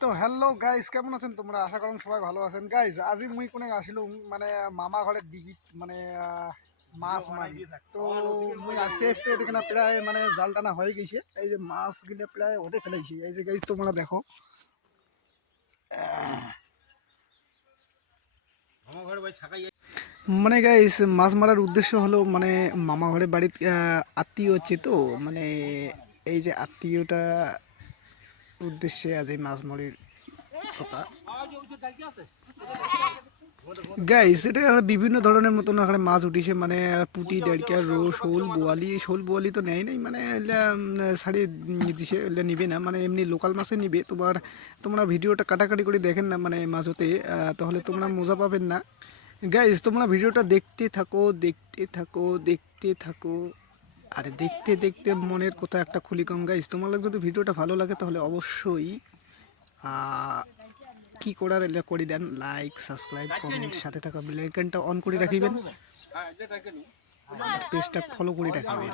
তো hello guys কেমন আছেন তোমরা? আশা করুন সবাই ভালো আছেন। গাইজ আজি মুই কোনে আসিলো? মানে মামা ঘরের ডিগিত মানে মাছ মারি তো মুই আস্তে আস্তে এখানে প্রায় মানে জাল টানা হয়ে গেছে। এই যে মাছ মাছগুলো প্রায় ওঠে ফেলাইছি। এই যে গাইজ তোমরা দেখো। মানে গাইস মাছ মারার উদ্দেশ্য হলো মানে মামা ঘরের বাড়ির আহ, আত্মীয় হচ্ছে তো। মানে এই যে আত্মীয়টা উদ্দেশ্যে আজ এই মাছ মারির কথা। গাইস এটা বিভিন্ন ধরনের মতন এখানে মাছ উঠিছে মানে পুটি ডাড়কা রো শোল, বোয়ালি। শোল, বোয়ালি তো নেয় নাই মানে শাড়ি দিছে নিবে না মানে এমনি লোকাল মাছে নিবে। তোমার, তোমরা ভিডিওটা কাটাকাটি করে দেখেন না মানে মাছতে তাহলে তোমরা মজা পাবেন না। গাইস তোমরা ভিডিওটা দেখতে থাকো দেখতে থাকো দেখতে থাকো। আরে দেখতে দেখতে মনের কোথাও একটা খুলি কম গাইস তোমার যদি ভিডিওটা ভালো লাগে, তাহলে অবশ্যই কি করার এটা করে দেন। লাইক সাবস্ক্রাইব কমেন্ট সাথে থাকা বেল আইকনটা অন করে রাখিবেন। পেজটা ফলো করে রাখিবেন।